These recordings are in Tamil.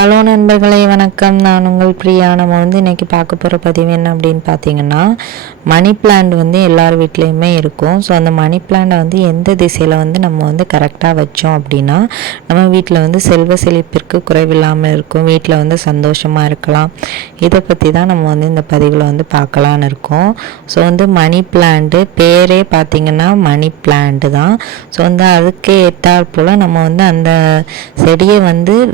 ஹலோ நண்பர்களே, வணக்கம். நான் உங்கள் பிரியா. நம்ம இன்றைக்கி பார்க்க போகிற பதிவு என்ன அப்படின்னு பார்த்தீங்கன்னா, மணி பிளான்ட் எல்லார் வீட்லேயுமே இருக்கும். ஸோ அந்த மணி பிளான்ட்டை எந்த திசையில் நம்ம கரெக்டாக வச்சோம் அப்படின்னா நம்ம வீட்டில் செல்வ செழிப்பிற்கு குறைவில்லாமல் இருக்கும், வீட்டில் சந்தோஷமாக இருக்கலாம். இதை பற்றி தான் நம்ம இந்த பதிவில் பார்க்கலான்னு இருக்கோம். ஸோ மணி பிளான்ட்டு பேரே பார்த்திங்கன்னா மணி பிளான்ட்டு தான். ஸோ அதுக்கு ஏற்றாற் போல் நம்ம அந்த செடியை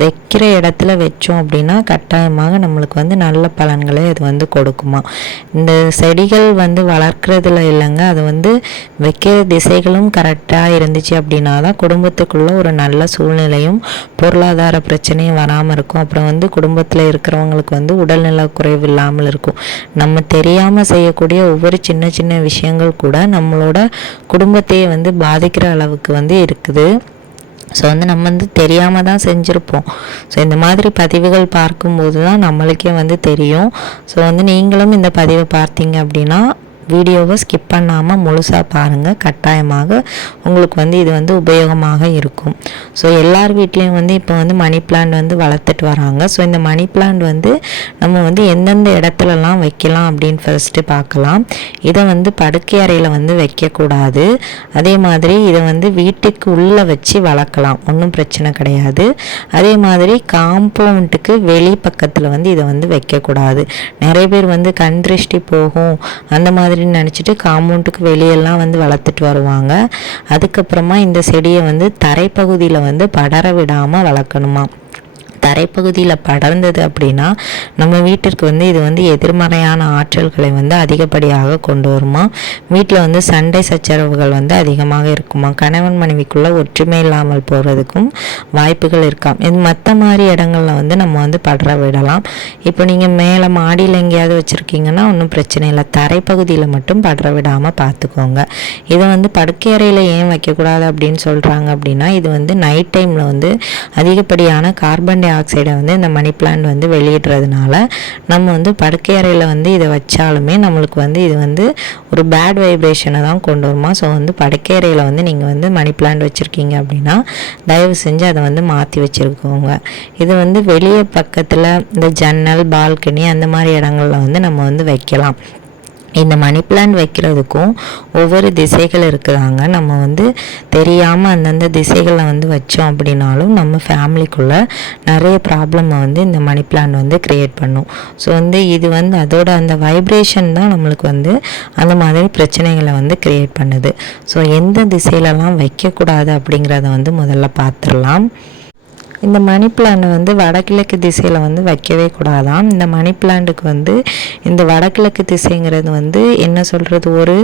வைக்கிற இடத்துல வச்சோம் அப்படின்னா கட்டாயமாக நம்மளுக்கு நல்ல பலன்களை அது கொடுக்குமா. இந்த செடிகள் வளர்க்குறதுல இல்லைங்க, அது வைக்கிற திசைகளும் கரெக்டாக இருந்துச்சு அப்படின்னா தான் குடும்பத்துக்குள்ளே ஒரு நல்ல சூழ்நிலையும் பொருளாதார பிரச்சனையும் வராமல் இருக்கும். அப்புறம் குடும்பத்தில் இருக்கிறவங்களுக்கு உடல்நல குறைவு இல்லாமல் இருக்கும். நம்ம தெரியாமல் செய்யக்கூடிய ஒவ்வொரு சின்ன சின்ன விஷயங்கள் கூட நம்மளோட குடும்பத்தையே பாதிக்கிற அளவுக்கு இருக்குது. ஸோ நம்ம தெரியாமல் தான் செஞ்சுருப்போம். ஸோ இந்த மாதிரி பதிவுகள் பார்க்கும்போது தான் நம்மளுக்கே தெரியும். ஸோ நீங்களும் இந்த பதிவை பார்த்தீங்க அப்படின்னா வீடியோவை ஸ்கிப் பண்ணாமல் முழுசாக பாருங்கள். கட்டாயமாக உங்களுக்கு இது உபயோகமாக இருக்கும். ஸோ எல்லார் வீட்லேயும் இப்போ மணி பிளான்ட் வளர்த்துட்டு வராங்க. ஸோ இந்த மணி பிளான்ட் நம்ம எந்தெந்த இடத்துலலாம் வைக்கலாம் அப்படின்னு ஃபர்ஸ்ட்டு பார்க்கலாம். இதை படுக்கை அறையில் வைக்கக்கூடாது. அதே மாதிரி இதை வீட்டுக்கு உள்ளே வச்சு வளர்க்கலாம், ஒன்றும் பிரச்சனை கிடையாது. அதே மாதிரி காம்பவுண்டுக்கு வெளி பக்கத்தில் இதை வைக்கக்கூடாது. நிறைய பேர் கண் திருஷ்டி போகும் அந்த மாதிரி நினச்சிட்டு காம்பவுண்டுக்கு வெளியெல்லாம் வளர்த்துட்டு வருவாங்க. அதுக்கப்புறமா இந்த செடியை தரைப்பகுதியில் படர விடாமல் வளர்க்கணுமா. தரைப்பகுதியில் படர்ந்தது அப்படின்னா நம்ம வீட்டிற்கு இது எதிர்மறையான ஆற்றல்களை அதிகப்படியாக கொண்டு வருமா. வீட்டில் சண்டை சச்சரவுகள் அதிகமாக இருக்குமா. கணவன் மனைவிக்குள்ளே ஒற்றுமை இல்லாமல் போகிறதுக்கும் வாய்ப்புகள் இருக்காம். இது மற்ற மாதிரி இடங்களில் நம்ம படர விடலாம். இப்போ நீங்கள் மேலே மாடியில் எங்கேயாவது வச்சுருக்கீங்கன்னா ஒன்றும் பிரச்சனை இல்லை, தரைப்பகுதியில் மட்டும் படர விடாமல் பார்த்துக்கோங்க. இதை படுக்கை அறையில் ஏன் வைக்கக்கூடாது அப்படின்னு சொல்கிறாங்க அப்படின்னா இது நைட் டைமில் அதிகப்படியான கார்பன் டை ஆக்சைடை இந்த மணி பிளான்ட் வெளியிடுறதுனால நம்ம படுக்கை அறையில் இதை வச்சாலுமே நம்மளுக்கு இது ஒரு பேட் வைப்ரேஷனை தான் கொண்டு வருமா. ஸோ படுக்கை அறையில் நீங்கள் மணி பிளான்ட் வச்சுருக்கீங்க அப்படின்னா தயவு செஞ்சு அதை மாற்றி வச்சுருக்கோங்க. இது வெளியே பக்கத்தில் இந்த ஜன்னல் பால்கனி அந்த மாதிரி இடங்களில் நம்ம வைக்கலாம். இந்த மணி பிளான்ட் வைக்கிறதுக்கும் ஒவ்வொரு திசைகள் இருக்குதாங்க. நம்ம தெரியாமல் அந்தந்த திசைகளில் வச்சோம் அப்படின்னாலும் நம்ம ஃபேமிலிக்குள்ளே நிறைய ப்ராப்ளமை இந்த மணி பிளான்ட் க்ரியேட் பண்ணும். ஸோ இது அதோட அந்த வைப்ரேஷன் தான் நம்மளுக்கு அந்த மாதிரி பிரச்சனைகளை க்ரியேட் பண்ணுது. ஸோ எந்த திசையிலலாம் வைக்கக்கூடாது அப்படிங்கிறத முதல்ல பார்த்துடலாம். இந்த மணி பிளான்ட் வடகிழக்கு திசையில் வைக்கவே கூடாதாம். இந்த மணி பிளான்ட்டுக்கு இந்த வடகிழக்கு திசைங்கிறது என்ன சொல்கிறது,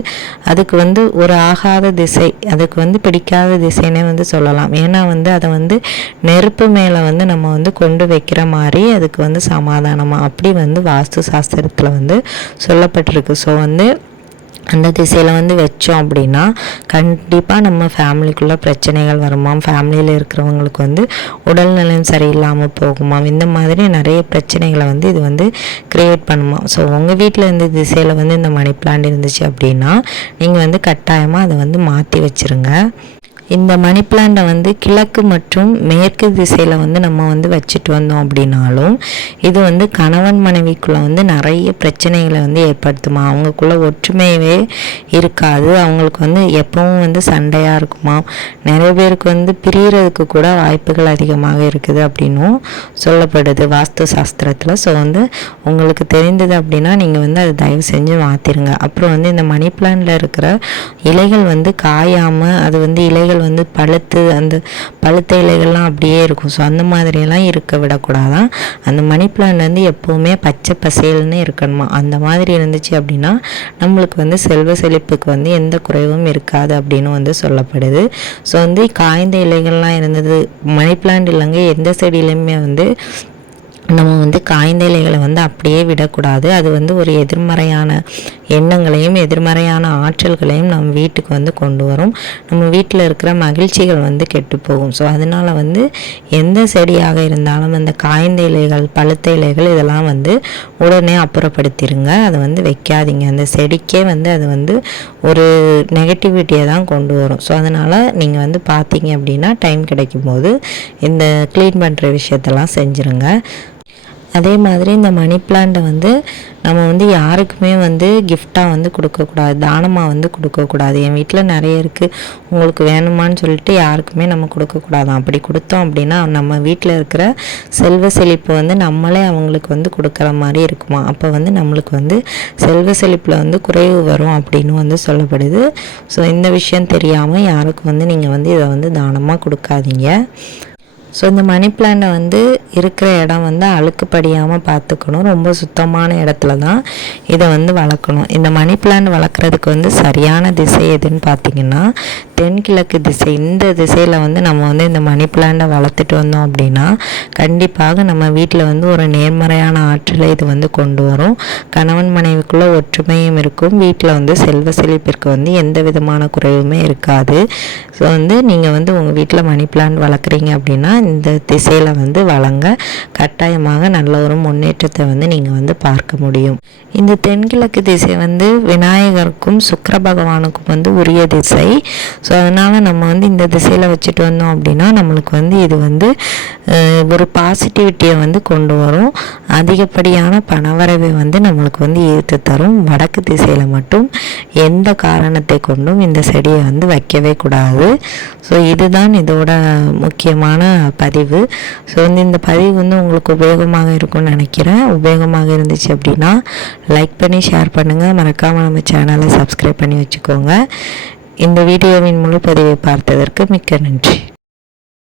அதுக்கு ஒரு ஆகாத திசை, அதுக்கு பிடிக்காத திசைன்னே சொல்லலாம். ஏன்னா அதை நெருப்பு மேலே நம்ம கொண்டு வைக்கிற மாதிரி அதுக்கு சமாதானமாக அப்படி வாஸ்து சாஸ்திரத்தில் சொல்லப்பட்டிருக்கு. ஸோ அந்த திசையில் வச்சோம் அப்படின்னா கண்டிப்பாக நம்ம ஃபேமிலிக்குள்ளே பிரச்சனைகள் வருமாம். ஃபேமிலியில் இருக்கிறவங்களுக்கு உடல்நலம் சரியில்லாமல் போகுமாம். இந்த மாதிரி நிறைய பிரச்சனைகளை இது க்ரியேட் பண்ணுமா. ஸோ உங்கள் வீட்டில் இந்த திசையில் இந்த மணி பிளான்ட் இருந்துச்சு அப்படின்னா நீங்கள் கட்டாயமாக அதை மாற்றி வச்சுருங்க. இந்த மணி பிளான்ட்டை கிழக்கு மற்றும் மேற்கு திசையில் நம்ம வச்சுட்டு வந்தோம் அப்படின்னாலும் இது கணவன் மனைவிக்குள்ளே நிறைய பிரச்சனைகளை ஏற்படுத்துமா. அவங்களுக்குள்ள ஒற்றுமையவே இருக்காது. அவங்களுக்கு எப்பவும் சண்டையாக இருக்குமா. நிறைய பேருக்கு பிரியறதுக்கு கூட வாய்ப்புகள் அதிகமாக இருக்குது அப்படின்னும் சொல்லப்படுது வாஸ்து சாஸ்திரத்தில். ஸோ உங்களுக்கு தெரிந்தது அப்படின்னா நீங்கள் அதை தயவு செஞ்சு மாற்றிடுங்க. அப்புறம் இந்த மணி பிளான்ட்டில் இருக்கிற இலைகள் காயாமல் அது இலைகள் பழுத்து அந்த பழுத்த இலைகள்லாம் அப்படியே இருக்கும். ஸோ அந்த மாதிரியெல்லாம் இருக்க விடக்கூடாதான். அந்த மணி பிளான்ட் எப்போவுமே பச்சை பசேல்னு இருக்கணுமா. அந்த மாதிரி இருந்துச்சு அப்படின்னா நம்மளுக்கு செல்வ செழிப்புக்கு எந்த குறைவும் இருக்காது அப்படின்னு சொல்லப்படுது. ஸோ காய்ந்த இலைகள்லாம் இருந்தது மணி பிளான்ட் இல்லைங்க, எந்த செடியிலையுமே நம்ம வந்து காய்ந்த இலைகளை வந்து அப்படியே விடக்கூடாது. அது வந்து ஒரு எதிர்மறையான எண்ணங்களையும் எதிர்மறையான ஆற்றல்களையும் நம்ம வீட்டுக்கு வந்து கொண்டு வரும். நம்ம வீட்டில் இருக்கிற மகிழ்ச்சிகள் வந்து கெட்டு போகும். ஸோ அதனால் வந்து எந்த செடியாக இருந்தாலும் அந்த காய்ந்த இலைகள், பழுத்த இலைகள் இதெல்லாம் வந்து உடனே அப்புறப்படுத்திடுங்க. அதை வந்து வைக்காதீங்க. அந்த செடிக்கே வந்து அது வந்து ஒரு நெகட்டிவிட்டியை தான் கொண்டு வரும். ஸோ அதனால் நீங்கள் வந்து பார்த்தீங்க அப்படின்னா டைம் கிடைக்கும் போது இந்த க்ளீன் பண்ணுற விஷயத்தெல்லாம் செஞ்சுருங்க. அதே மாதிரி இந்த மணி பிளான்ட்டை வந்து நம்ம வந்து யாருக்குமே வந்து கிஃப்டாக வந்து கொடுக்கக்கூடாது, தானமாக வந்து கொடுக்கக்கூடாது. என் வீட்டில் நிறைய இருக்குது, உங்களுக்கு வேணுமான்னு சொல்லிட்டு யாருக்குமே நம்ம கொடுக்கக்கூடாது. அப்படி கொடுத்தோம் அப்படின்னா நம்ம வீட்டில் இருக்கிற செல்வ செழிப்பு வந்து நம்மளே அவங்களுக்கு வந்து கொடுக்குற மாதிரி இருக்குமா. அப்போ வந்து நம்மளுக்கு வந்து செல்வ செழிப்பில் வந்து குறைவு வரும் அப்படின்னு வந்து சொல்லப்படுது. ஸோ இந்த விஷயம் தெரியாமல் யாருக்கும் வந்து நீங்கள் வந்து இதை வந்து தானமாக கொடுக்காதீங்க. ஸோ இந்த மணி பிளான்ட்டை வந்து இருக்கிற இடம் வந்து அழுக்கு படியாமல் பார்த்துக்கணும். ரொம்ப சுத்தமான இடத்துல தான் இதை வந்து வளர்க்கணும். இந்த மணி பிளான்ட் வளர்க்குறதுக்கு வந்து சரியான திசை எதுன்னு பார்த்திங்கன்னா தென்கிழக்கு திசை. இந்த திசையில் வந்து நம்ம வந்து இந்த மணி பிளான்ட்டை வளர்த்துட்டு வந்தோம் அப்படின்னா கண்டிப்பாக நம்ம வீட்டில் வந்து ஒரு நேர்மறையான ஆற்றலை இது வந்து கொண்டு வரும். கணவன் மனைவிக்குள்ளே ஒற்றுமையும் இருக்கும். வீட்டில் வந்து செல்வ செழிப்பிற்கு வந்து எந்த விதமான குறைவுமே இருக்காது. ஸோ வந்து நீங்கள் வந்து உங்கள் வீட்டில் மணி பிளான்ட் வளர்க்குறீங்க அப்படின்னா இந்த திசையில் வந்து வளங்க கட்டாயமாக நல்ல ஒரு முன்னேற்றத்தை வந்து நீங்கள் வந்து பார்க்க முடியும். இந்த தென்கிழக்கு திசை வந்து விநாயகருக்கும் சுக்கிர பகவானுக்கும் வந்து உரிய திசை. ஸோ அதனால் நம்ம வந்து இந்த திசையில் வச்சுட்டு வந்தோம் அப்படின்னா நம்மளுக்கு வந்து இது வந்து ஒரு பாசிட்டிவிட்டியை வந்து கொண்டு வரும். அதிகப்படியான பணவரவை வந்து நம்மளுக்கு வந்து ஈர்த்து தரும். வடக்கு திசையில் மட்டும் எந்த காரணத்தை கொண்டும் இந்த செடியை வந்து வைக்கவே கூடாது. ஸோ இதுதான் இதோட முக்கியமான பதிவு. ஸோ வந்து இந்த பதிவு வந்து உங்களுக்கு உபயோகமாக இருக்கும்னு நினைக்கிறேன். உபயோகமாக இருந்துச்சு அப்படின்னா லைக் பண்ணி ஷேர் பண்ணுங்கள். மறக்காமல் நம்ம சேனலை சப்ஸ்கிரைப் பண்ணி வச்சுக்கோங்க. இந்த வீடியோவின் முழு பதிவை பார்த்ததற்கு மிக்க நன்றி.